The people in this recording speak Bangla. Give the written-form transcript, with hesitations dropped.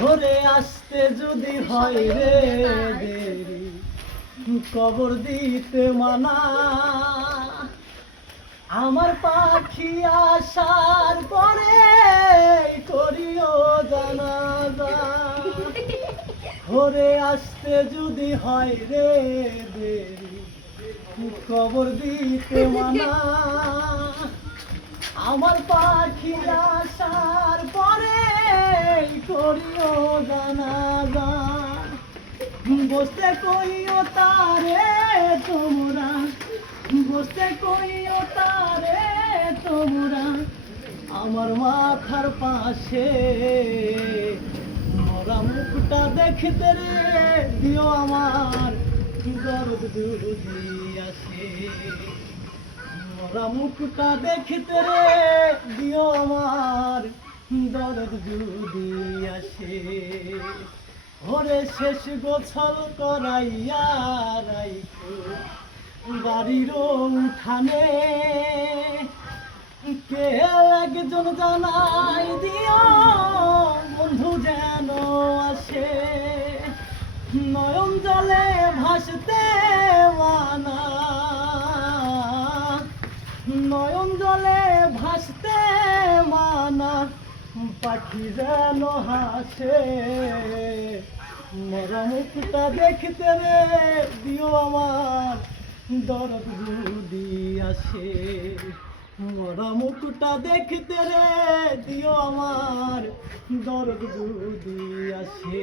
ধরে আসতে যদি হয় রে দেরি, কবর দিতে মানা। আমার পাখি আসার পরে করিও জানাজা। ধরে আসতে যদি হয় রে দেরি, কবর দিতে মানা। আমার পাখি আসার পরে করিও জানাজা। বসতে কইও তারে তোমরা, বসতে কইও তারে তোমরা আমার মাথার পাশে। মরা মুখটা দেখতে রে দিও আমার দরদ দুধি আসে। মরা মুখটা দেখতে রে দিও আমার দরদ দুধি আসে। ওরে শেষ গোছল করাইয়া রাইখো বাড়ির উঠানে, কে একজন জানাই দিও বন্ধু যেন আসে। নয়ন জলে ভাসতে মানা, নয়ন জলে ভাসতে মানা। পাখি যেন হাসে। মরা মুখটা দেখতে রে দিও আমার দরদ যদি আসে। মরা মুখটা দেখতে রে দিও আমার দরদ যদি আসে।